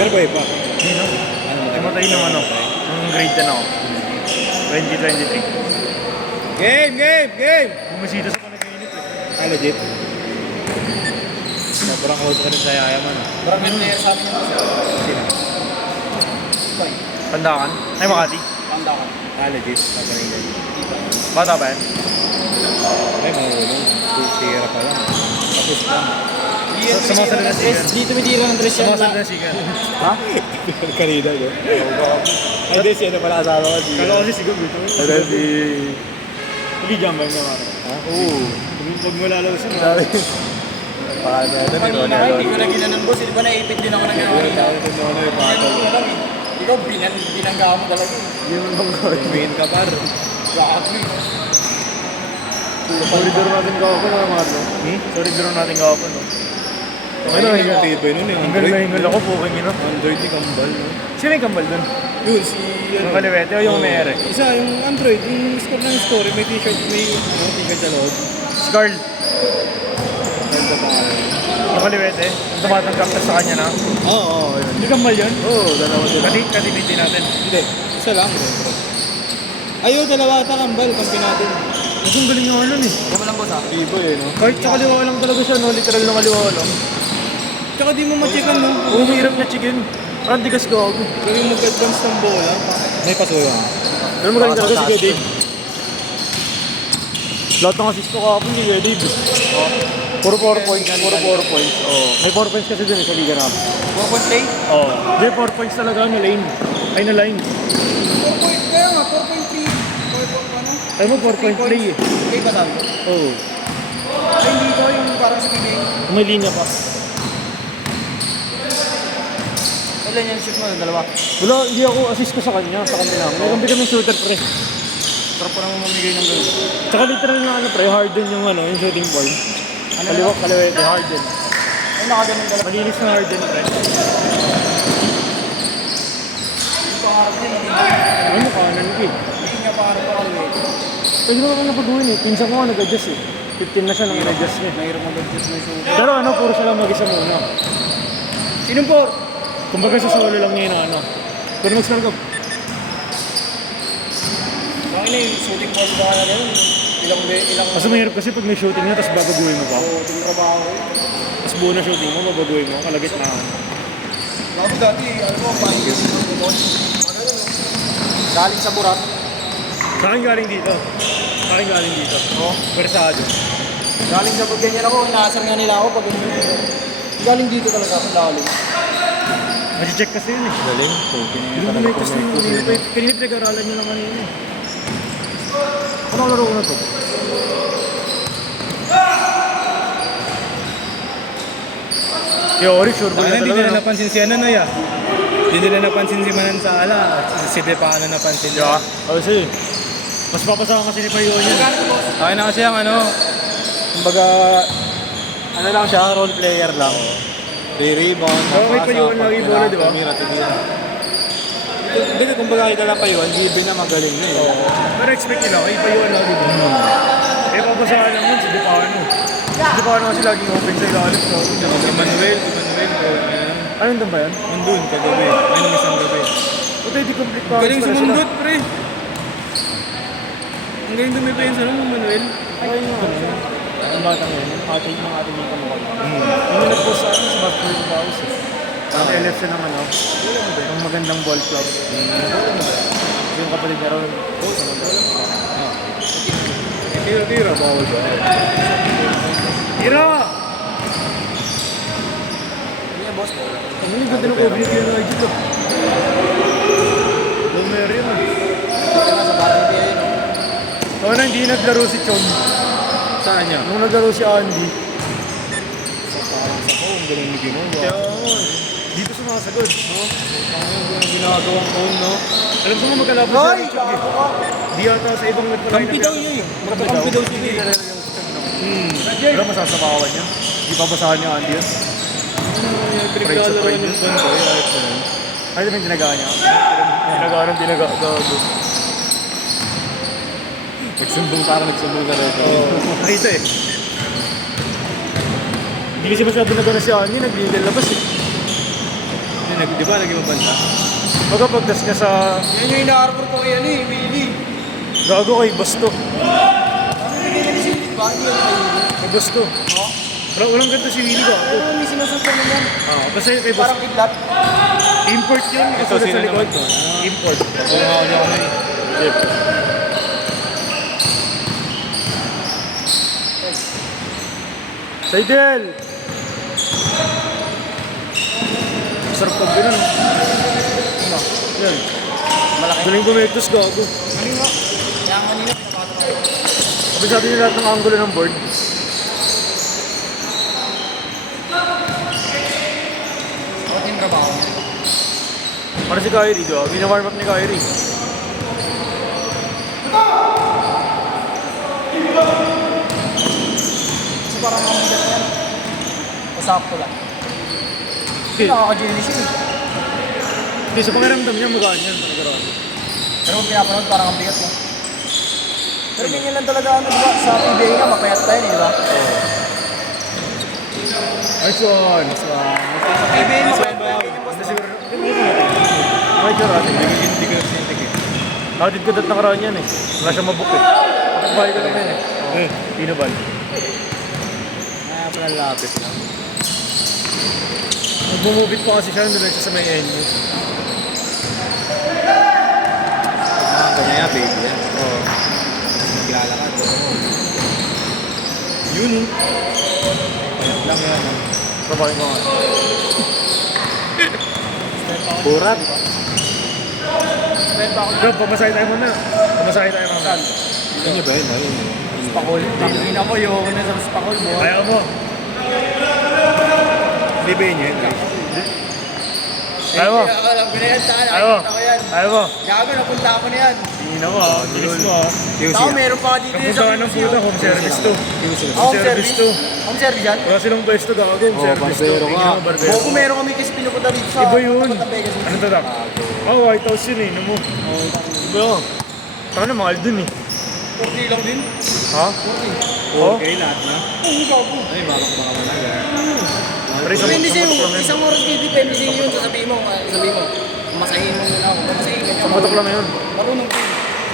Pero ba iba? Hindi, no? Namatay ng ano, nung grade 10 ako. 2023. Game! Bumisita sa panaginip eh. Ah, legit? Sobrang close ka rin sa Yaya man. Parang ganun na yan sa amin yung kasi. Sino? Pandakan? Ay, Makati? Tanda ka. Ah, legit. Papaninggan. Bata ba yan? Ay, mahulong. Tira pa lang. Tapos lang. Sa mga salita sigan. Di tumitira ng dress Sa yan. mga salita sigan. Ha? Kanina yun. Ay, di siya na pala asawa ko. Kala ko si Sigog ito. Ano si... Hindi jambay na mara. Ha? Oo. Pag malalaw siya, Sabi. Paano yan? Kanina ka, hindi ko na ginanon boss. Di ba naipit din ako ng gano'n kanina? Ganun ko lang eh. Ikaw, binangga mo talaga eh. Hindi mo bang gawin? Main ka par. Gago eh. Sorry duro natin gawa ko na mga ano. Sorry, biro natin kahapon, no? Okay lang yung tibay nun eh. Hingal na hingal ako, puking ino. Android ni Kambal. No? Sino yung kambal dun? Yun, si... Yung kaliwete o yung may ere? Isa, yung Android, yung score ng story, may t-shirt, may t-shirt sa loob. Si Carl. Ayun pa pa. Yung kaliwete. Yung tumatanggap na sa kanya na. Oo, yun. Hindi kambal yun? Oo, dalawa sila. Katibiti natin. Hindi, isa lang. Ayaw, dalawa ata Kambal, kampi natin. Mas ang galing yung nun eh. Diyan mo lang boss ha? Iba eh, no? Kahit sa kaliwa lang talaga siya, no? Literal na kaliwa lang. Tsaka di mo ma-checkan, no? Umihirap na chicken. Parang tigas ko ako. Galing mag-advance ng bola. May pasuyo, ha? Pero magaling talaga si Kuya Dave. Lahat ng assist ko kahapon ni Kuya Dave. Puro 4 points. Puro 4 points. Oh. May 4 points kasi dun eh, sa liga namin. 4 point play? Oo. Hindi, 4 points talaga na lane. Ay, na line. 4 point, kaya nga, 4.3. 4 point ano? Ay mo, 4 point play eh. Play ba sabi ko? Oo. Ay, hindi ko yung parang sa PBA. May linya pa. Ilan yung shoot mo? Dalawa. Wala, hindi ako assist ko sa kanya, sa kanya namin. May kambi kami shooter pre. Sarap ko naman mamigay ng gano'n. Tsaka literal na ano pre, harden yung ano, yung shooting ball. Kaliwak, kaliwete, harden. Ay, nakaganon talaga. Malinis na harden pre. Yung pangarap niya, hindi Ano, kanan ko eh. hindi niya pangarap ko kami. Pwede mo naman napag-uwin eh. Pinsan ko nga nag-adjust eh. 15 na siya nang nag-adjust niya. Mahirap mag-adjust na yung shoot. Pero ano, puro siya lang mag-isa muna. Sinong po? Kumbaga sa solo lang niya yung ano. Pero mag-score ko. Bakit na yung shooting ball ba na gano'n? Ilang... Kasi mahirap kasi pag may shooting na, tapos babaguhin mo pa. Oo, tingtrabaho ko eh. Tapos buo na shooting mo, babaguhin mo, kalagit na ako. Bago dati, ano mo, pahinga yung tumon. Magano no? Galing sa Burat. Sa akin galing dito. Sa akin galing dito. Oo. Persado. Galing sa ganyan ako, inaasar nga nila ako pag ganyan. Galing dito talaga ako galing. Masi-check kasi yun eh. Galing. Hindi mo may test mo. Kanina pinag-aralan nyo lang kanina eh. Ano laro ko na to? Yo, Ori, sure ball na Hindi talaga. nila No? napansin si ano na ya. Hindi nila napansin si Manan sa ala. Si Depano napansin niya. Kasi, mas papasakan kasi ni Payon yun. Okay na kasi ang ano. Kumbaga, ano lang siya, role player lang. Re-rebound, Oo, may Payon lagi bola, di ba? Tumira. Hindi, kumbaga kita lang pa yun, given na magaling na eh. Pero expect nila, kay Payon lagi ba? Eh, papasakan lang nun si Depano. Si Depano kasi laging open sa ilalim. So, Si Manuel, anong doon ba yan? nandun kagabi. Ano isang gabi. Puta, di complete pa. Galing sumundot, pre. Ang galing dumipensa ng Manuel. Ay, yung ano, ang batang yun, yung ating dito mo kayo. Yung nag-post sa akin sa Basketball House eh. Ang LFC naman ako. Ang magandang ball club. Yung kapatid niya ron. Tira-tira, bawal ba? Tira! Hindi yan, boss. Ang hindi ganda ng coverage yun na dito. Lumer yun ah. Dito na sa batang tiya yun. Tawa na hindi naglaro si Chong. Saan niya? Nung naglaro si Andy. Ang galing ni Gino. Dito sumasagod. No? Ang ginagawang phone, no? Alam ko nga magkalaban siya ni Chong eh. Di yata sa ibang nagpalay Kampi daw yun eh. Magkakampi daw siya eh. Wala masasabawan niya. Di pabasahan niya Andy yun. Pinaglalaro ng phone ko. Ay, ito yung tinagaan niya. Gago. Nagsumbong ka rin. Ay, ito eh. Hindi kasi masyado nagana si Andy, nag-legal labas eh. Hindi di ba naging mabanda? Magkapagdas ka sa Yan yung ina-arbor ko kay ano eh, Willie. gago kay Basto. Ano bigay na ni Willie, ba? Hindi ako kay Willie. Kay Basto. Oo. Walang ganda si Willie gago. Oo, may sinusunod na yan. Basta yun kay Basto. Parang kidlat. Import yun. Ito, sino naman to? Import. Pagkumawa niya kami. Yep. Saidel! Sarap pag ganun. Yan. Malaki. Galing gumektos gago. Kanina. Kaya kanina, pinapato ko. Kabisado niyo lahat ng angulo ng board. Bakit yung trabaho niya? Para si Kyrie, di ba? Bina-warm up ni Kyrie. Kasi parang ang bigat yan. Pasakto lang. Okay. Nakaka-jealous yun eh. Hindi, sa pakiramdam niya, magaan yan. Panigarawan. Pero kung pinapanood, parang ang bigat mo. Pero ganyan lang talaga ano, diba? Sa PBA nga, mapayat tayo, di ba? Nice one. Sa PBA, mapayat tayo. Ganyan boss, diba? Medyo rating. Hindi ko sintik eh. Nakatid ko dat nakaraan yan eh. Wala siya mabuk eh. Kapagbahay ko lang yan eh. Pinabal. Pala lapit lang. Nagbumubit pa kasi siya, nandun siya sa may NU. Mga ganyan, baby yan. Oo. Maglalakad. Yun eh. Payat lang yan. Trabahin ko nga. Burat. Bro, pamasahe tayo muna. Pamasahe tayo muna. Saan? Ano ba yun? Ayun. Spakol. Tangina mo, yung na sa spakol mo. Ayaw mo. Bibayin niya yun. Ayaw mo. Alam ko na yan, saan? Ayaw mo. Nakikita ko yan. Ayaw mo. Gago, napunta ako na yan. Tingin ako ah. Bilis mo ah. Tao, meron pa dito yun Kapunta ka ng puta, home service to. Home service service? to. Home service yan? Wala silang pwesto gago, home service to. barbero Tingin nga. mo, barbero. Bobo, meron kami kasi pinupunta dito sa... Iba yun. tapat ng Vegas. Ano to dak? White House yun eh. Ano mo? Iba. Saka na mahal dun eh. 40 lang din. Ha? 40. Oo? Okay, lahat na? Oo, gago. Ay, baka malaga. Depende sa'yo. Isang oras kayo, depende sa'yo yun. Sasabihin mo, masahin mo muna ako. Masahin ka niya. Sa motok lang na yun. Marunong din.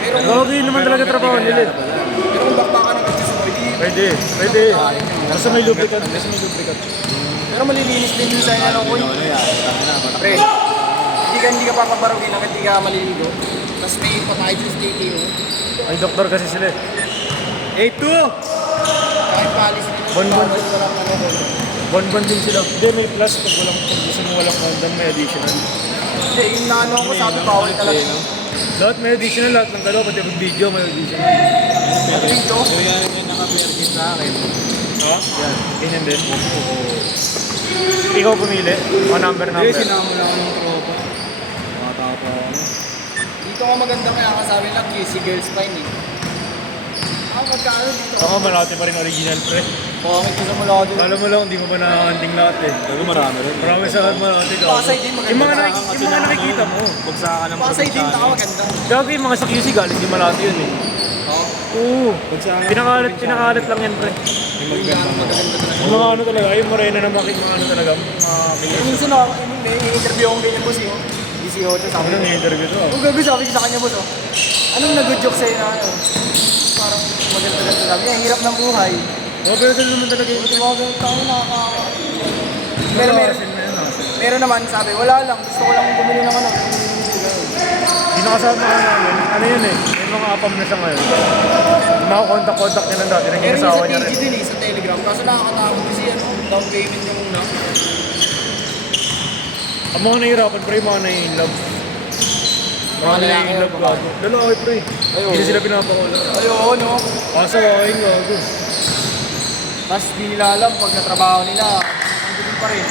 Pero Gagi naman talaga trabaho nila eh. pero kung bakbakan ng gusto mo, hindi... Pwede. Pwede. Basta may lubricant. Basta may lubricant. Pero malilinis din yung sa'yo na koy. Pre, hindi ka papabarugin hanggang hindi ka maliligo. Tapos may patay sa TTO. May doktor kasi sila eh. 8-2! Kahit paalis nila. Bonbon. Walang ano ko. Bonbon din sila. Hindi, may plus. Pag gusto mo walang condom, may additional. Hindi, yung naano ko sabi, bawal talaga. Lahat may additional, lahat ng dalawa, pati mag-video may additional. Video? Pero yan yung naka-PRG sa akin. Ha? Yan. Ganyan din. Ikaw pumili? O number? sinama lang ako ng tropa. Mga tao pa ano. Dito nga maganda kaya kasabi lang, QC Girls Fine eh. Magkano dito? Ako, malaki pa rin original pre. Pangit ko sa mula dito. Alam mo lang, hindi mo ba nakakanding lahat eh. Bago marami rin. Marami sa malaki ka. Pasay din maganda. Yung mga nakikita mo. Bagsakan ng Pasay din taka maganda. Gago yung mga sa QC galing di malaki yun eh. Oo. Pinakalat lang yan pre. Maganda talaga. Yung mga ano talaga, yung morena na mga ano talaga. Minsan ako, may interview akong ganyan boss yun. 18 sabi Ano ko. yung interview to? Kung gabi sabi ko sa kanya boss oh. Anong nag-good joke sa'yo na ano? Parang maganda-ganda sabi niya, hirap ng buhay. Oh, pero ito naman talaga yung Tumagang tao nakaka... Pero meron naman sabi, wala lang, gusto ko lang bumili ng ano. Hindi nakasama ka namin. Ano yun eh? May mga apam na siya ngayon. Yung mga kontak-kontak niya lang dati. Naging Meron asawa yung niya sa rin. TG din eh, sa Telegram. Kaso nakakatakot kasi ano, down payment niya muna. Ang mga nahihirapan pre, yung mga nai-love. Mga lalaki nai-love o babae? gago. Lalaki pre. Ayun. Hindi sila pinapakula. Ayun, no? Kaso ay gago. Tapos di nila alam, pag natrabaho nila, andun pa rin.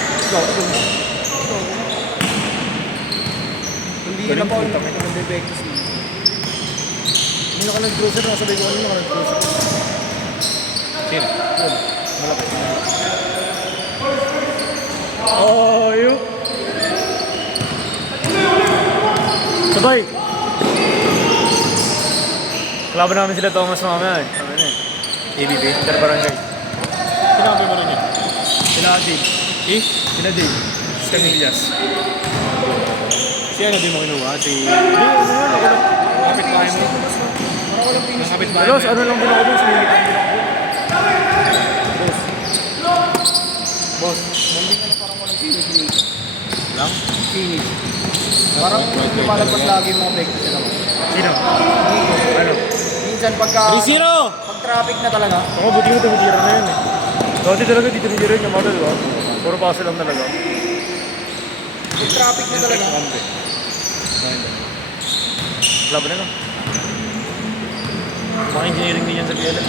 Hindi nila pa ulit ang defects nila. Hindi na ka nag-cruiser, nakasabay ko kanina ka nag-cruiser. Sino? Yun, malaki. Oh, yun. Sabay! Kalaban namin sila Thomas mamaya eh. Ano eh? ABB, Interbarangay. Sinabi mo rin yun. Sila Dave. Eh? Sila Dave. Camillas. Si ano din mo kinuha? Si... Kapit-bahay mo. Parang walang finish. Ang kapitbahay Pero ano lang din ako dun, sumingit lang din ako. Boss, nandun na parang walang finish dito. Lang? Finish. Parang lumalabas lagi yung mga break sila. Sino? Ano? Minsan pagka... 3-0! Pag traffic na talaga, Ako buti ko tumitira na yun eh. Dati talaga dito tumitira yun yung model, di ba? Puro paso lang talaga. pag traffic na talaga. Wala ba na lang? Mga engineering din yan sa PLM.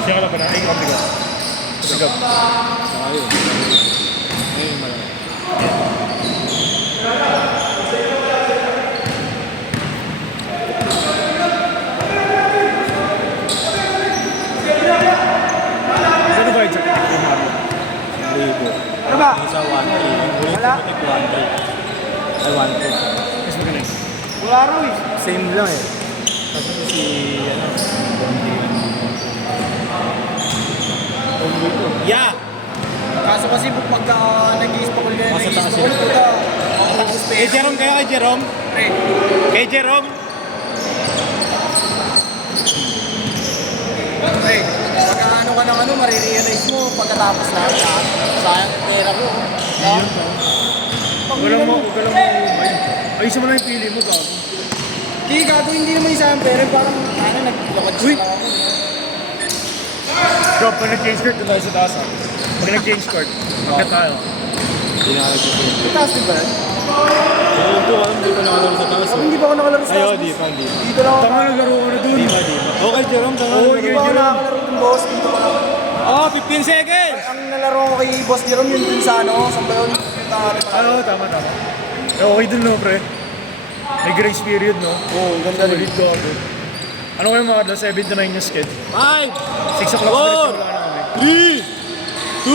Siya ka lang ba na? Ay, kampi ka. Sigab. Saka yun. Ngayon malaki. Ano ba yung sakit yung Mario? Libo. Ano ba? Isa 1-3. Wala. 1-3. Ay, 1-3. Mas magaling. Wala raw eh. Same lang eh. Tapos si, ano, Yeah! Kaso kasi pagka nag-i-spakul ka Nasa taas nag-i-spakul yun. puta. Kay Jerome kayo, kay Jerome? Pre, Kay Jerome? pre, pagka ano ka ng ano, marirealize mo pagkatapos na lahat. Sayang yung pera ko. Huwag ka lang umay. Ayusin mo lang yung pili mo, gago. Hindi, gago, hindi naman yung sayang pera. Parang, ano, naglakad Uy! lang ako. Drop, pag nag-change court, doon tayo sa taas ah. Pag nag-change court, magkat tayo. Hindi na ako dito. Taas din ba? Ito, alam, hindi ko nakalaro sa taas. Ako hindi pa ako nakalaro sa Ayo, taas. di pa, di pa. Dito lang ako. Tama, naglaro ka na dun. Di pa, di pa. Okay, Jerome, tanga. Oo, Hindi pa ako nakakalaro ng boss. Dito pa ako. Oh, 15 seconds! Ang nalaro ko kay Boss Jerome, yun dun sa ano, saan ba yun? Yung tangali pa. Oo, tama. Eh, okay dun no, pre. May grace period, no? Oo, ganda rin. Solid ko ako. Ano kayo mga 7 to 9 yung sked? 5, 6 o'clock 4, straight wala na kami. 3, 2,